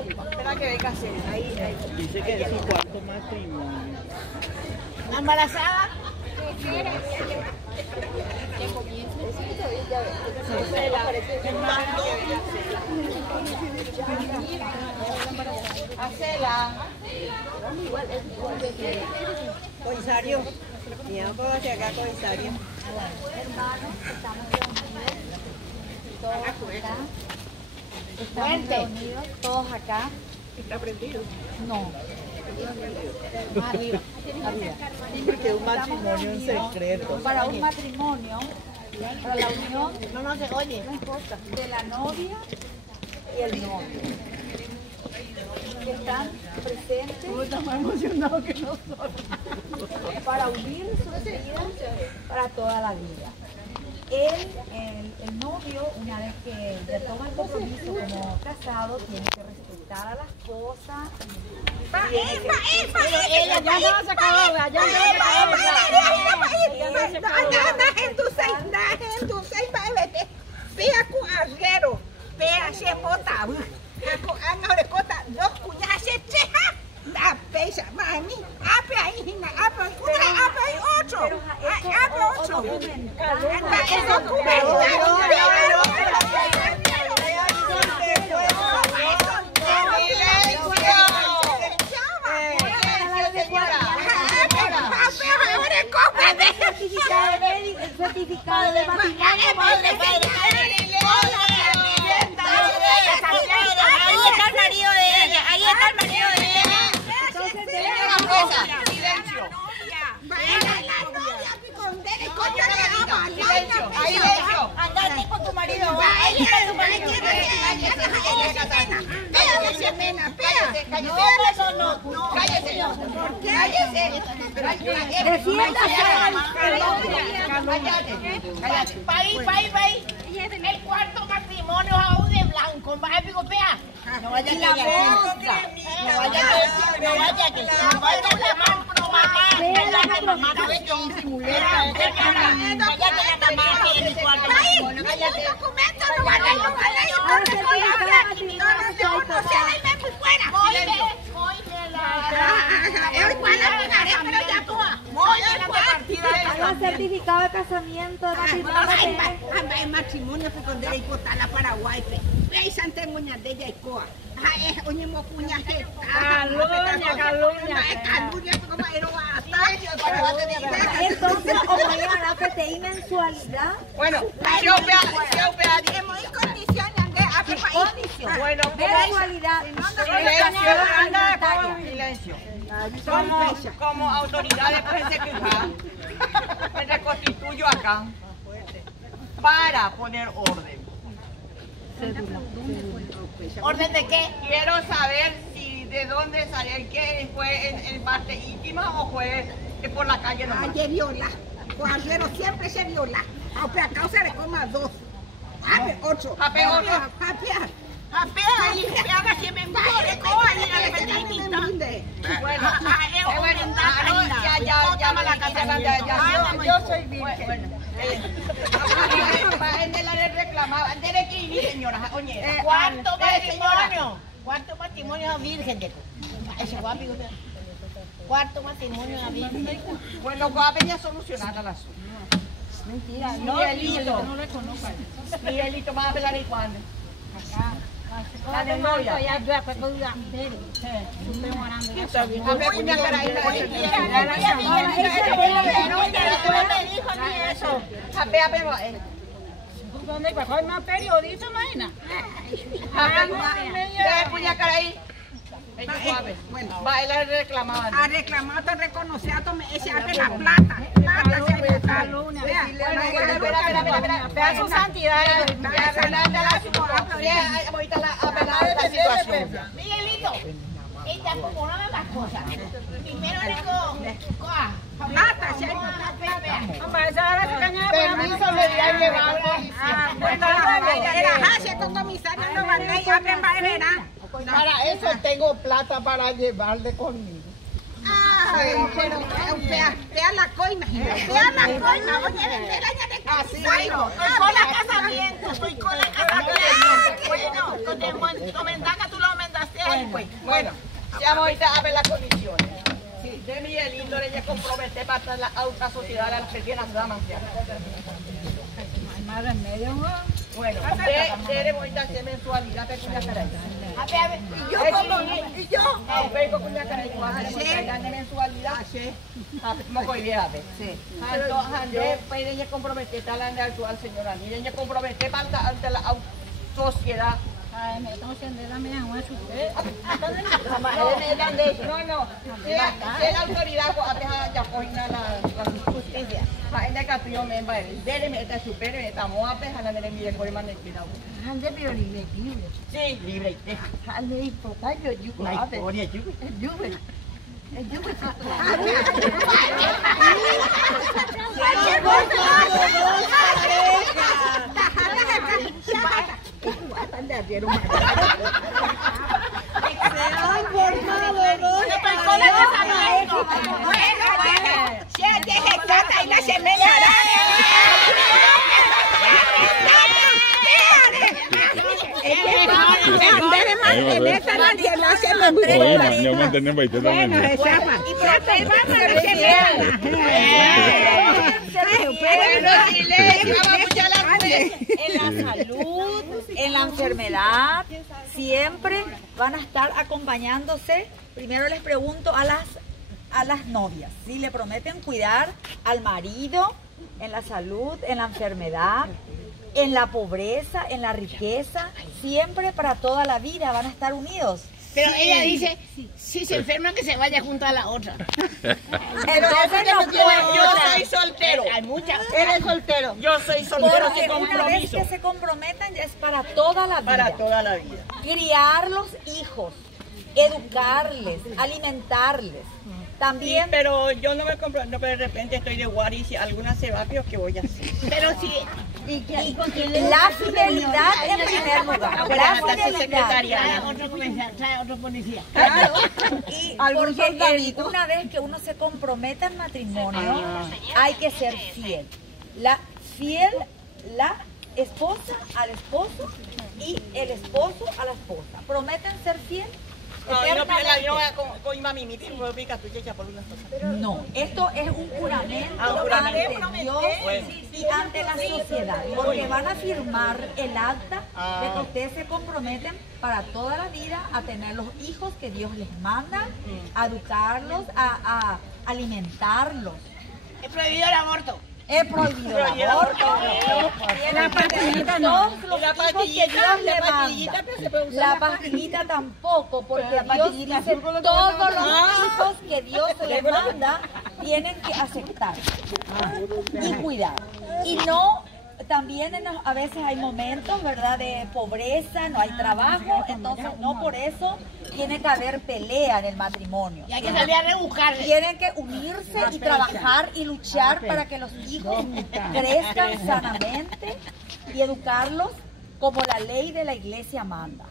Espera que venga a hacer. Ahí. Dice que es su cuarto matrimonio. ¿Embarazada? Hacela. Comisario. Mira, puedo hacer acá, comisario. Hermanos, estamos reunidos todos acá. Estamos reunidos todos acá. ¿Está prendido? No. Arriba. Porque un matrimonio en secreto. Para un matrimonio, para la unión, No se oye. no importa, de la novia y el novio. Que están presentes. Está más emocionado que nosotros. Para unir sus vidas para toda la vida. El novio, una vez que ya toma el compromiso como casado, tiene que respetar a la esposa. Pero ella ya no se acabó, ya no se acabó. El certificado de matrimonio. Ahí está el marido de ella, ahí está el marido de ella. Silencio. Silencio. Andate con tu marido. Ahí está tu marido. Cállese. Defiéndase. Cállate. País. El cuarto matrimonio aún de blanco. No vaya que la mamá sabe que un simulero. Hay certificado de casamiento, de matrimonio. El matrimonio fue con derecho a la Paraguay. Veis ante muñas de ella y coa. Es un mismo cuña que Entonces, como iban a PTI mensualidad. Bueno, bueno, Mensualidad. silencio. Como autoridades pues me reconstituyo acá para poner orden. ¿Orden de qué? Quiero saber si de dónde salió el qué, fue en parte íntima o fue por la calle nomás. Ayer viola. Cuajero siempre se viola. Aunque a causa de coma 2. Ape 8. Ape 8. Japear. Ahí, haga siempre en gore, coja y la repetidita. Bueno, yo soy virgen. Señora, oye, ¿cuánto matrimonio es virgen de ese guapi? ¿Cuánto matrimonio es virgen? Bueno, guapi ya solucionada la asunto. Mentira, Miguelito, no le conozco. Miguelito, ¿vas a velar y cuándo? La de novia. ¿Dónde pasó? ¿Hay más periodista, imagina? Va, él reclamaba. Ha reclamado, reconocido, ese hace la plata. Vea su santidad. Miguelito, esta como una de las cosas. Primero le Mata, si hay permiso le di a llevar a policía. era hace con comisario no mandé y abren barrera. Para eso tengo plata para llevarle conmigo. Vea la coima, vea la coima, oye, vea ya de casamiento. Estoy con la casamiento, estoy con la casamiento. Bueno, comendaca tú lo mendaste pues. Bueno, vamos ahorita a ver las condiciones. Sí, de mi lindo le comprometer para la alta sociedad a las personas damas. Más remedio, ¿no? Bueno, de ahorita hacer mensualidad pequeña caray. ¿Y yo cómo? ¿Y yo? Vengo con la caray, de mensualidad. Moco y vieja, sí. Entonces, pueden ya comprometer al señor Anil, ya comprometer ante la sociedad. Ay, me están haciendo la mía, no es usted. No, es la autoridad que ya coina la justicia. En el caso me va a ir, me está super, me está muy apejada de mi decorima de cuidado. Ande pero libre. Sí, libre. Ande y por yo La historia, yo. En la salud, en la enfermedad, siempre van a estar acompañándose. Primero les pregunto a las novias, si le prometen cuidar al marido en la salud, en la enfermedad, en la pobreza, en la riqueza, siempre para toda la vida van a estar unidos. Pero ella dice, si se enferma que se vaya junto a la otra. Entonces no puede. Yo soy soltero. Hay muchas. Él es soltero. Yo soy soltero sin Porque una vez compromiso. que se comprometan ya es para toda la vida. Para toda la vida. Criar los hijos, educarles, alimentarles. También, Sí, pero yo no me comprometo, pero de repente estoy de guari y si alguna se va, ¿qué voy a hacer? Pero si la fidelidad en primer lugar. La fidelidad. trae otro comercial, trae otro policía. Claro. Y porque una vez que uno se comprometa en matrimonio, hay que ser fiel. La esposa al esposo y el esposo a la esposa. ¿Prometen ser fiel? No, esto es un juramento ante Dios y ante la sociedad, porque van a firmar el acta de que ustedes se comprometen para toda la vida a tener los hijos que Dios les manda, a educarlos, a alimentarlos. Es prohibido el aborto. Es prohibido el aborto. La pastillita no. La pastillita le manda. La pastillita tampoco, porque Dios dice todos los hijos que Dios le manda tienen que aceptar y cuidar. Y no, también a veces hay momentos, ¿verdad?, de pobreza, no hay trabajo, entonces no por eso tiene que haber pelea en el matrimonio. Y hay que salir a rebuscarse. Tienen que unirse y trabajar y luchar para que los hijos crezcan sanamente y educarlos como la ley de la iglesia manda.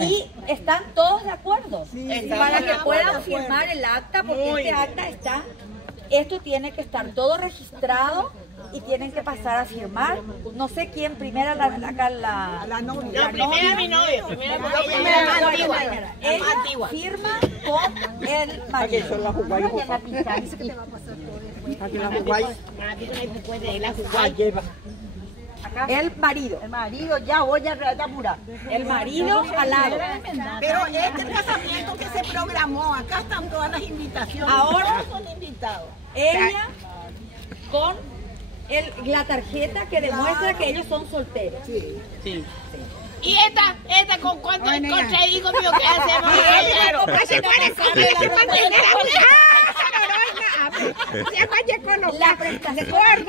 Y están todos de acuerdo para que puedan firmar el acta, porque este acta esto tiene que estar todo registrado y tienen que pasar a firmar. No sé quién primero la novia. No, primero mi novio. Ella firma con el marido. El marido, ya voy a apurar. El marido al lado. Pero este casamiento que se programó, acá están todas las invitaciones. Ahora todos son invitados. Ella con la tarjeta que demuestra que ellos son solteros. Sí. ¿Y esta con cuántos hijos mío que hacemos? La prestación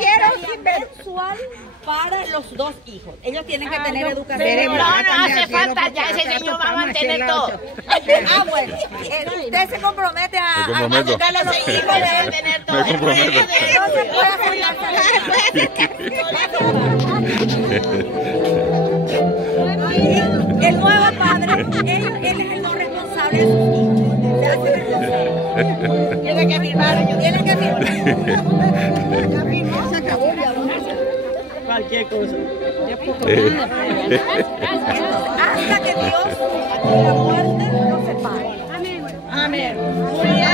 mensual para los dos hijos. Ellos tienen que tener educación. No hace falta, ya ese señor va a mantener todo. Bueno, usted se compromete a comprometo. los hijos de tener todo. Me comprometo. No se puede hacer el nuevo padre, él es el no responsable de sus hijos. Tiene que firmar. Ya firmó, se acabó. Cualquier cosa. Hasta que Dios y la muerte nos separe. Amén. Muy bien.